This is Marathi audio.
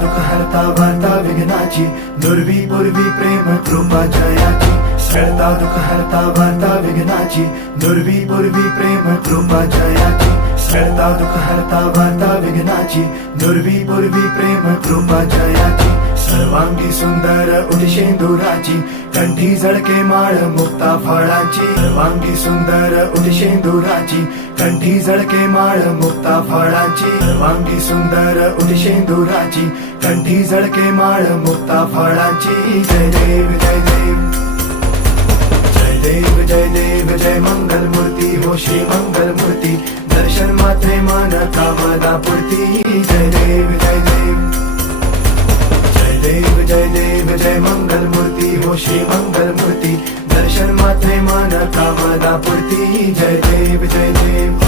दुःख हरता वार्ता विघ्नाची, दुर्वी पूर्वी प्रेम कृपा जयाची. हरता दुःख हरता वार्ता विघ्नाची, दुर्वी पूर्वी प्रेम कृपा जयाची. हरता दुःख हरता वार्ता विघ्नाची, दुर्वी पूर्वी प्रेम कृपा जयाची. सर्वांगी सुंदर उदिशेंदुराची, कंठी झळके माळ मुक्ता फळाची. सर्वांगी सुंदर उदिशेंदुराची, कंठी झळके माळ मुक्ता फळाची. सर्वांगी सुंदर उदिशेंदुराची, कंठी झळके माळ मुक्ता फळाची. जय देव जय देव जय देव जय देव जय मंगल मूर्ती हो श्री मंगल मूर्ती. दर्शन मात्रे मान कामना पूर्ती. जय देव जय देव जय देव जय देव जय मंगल मूर्ती हो श्री मंगल मूर्ती. दर्शन मात्रे मान कामना पूर्ती. जय देव जय देव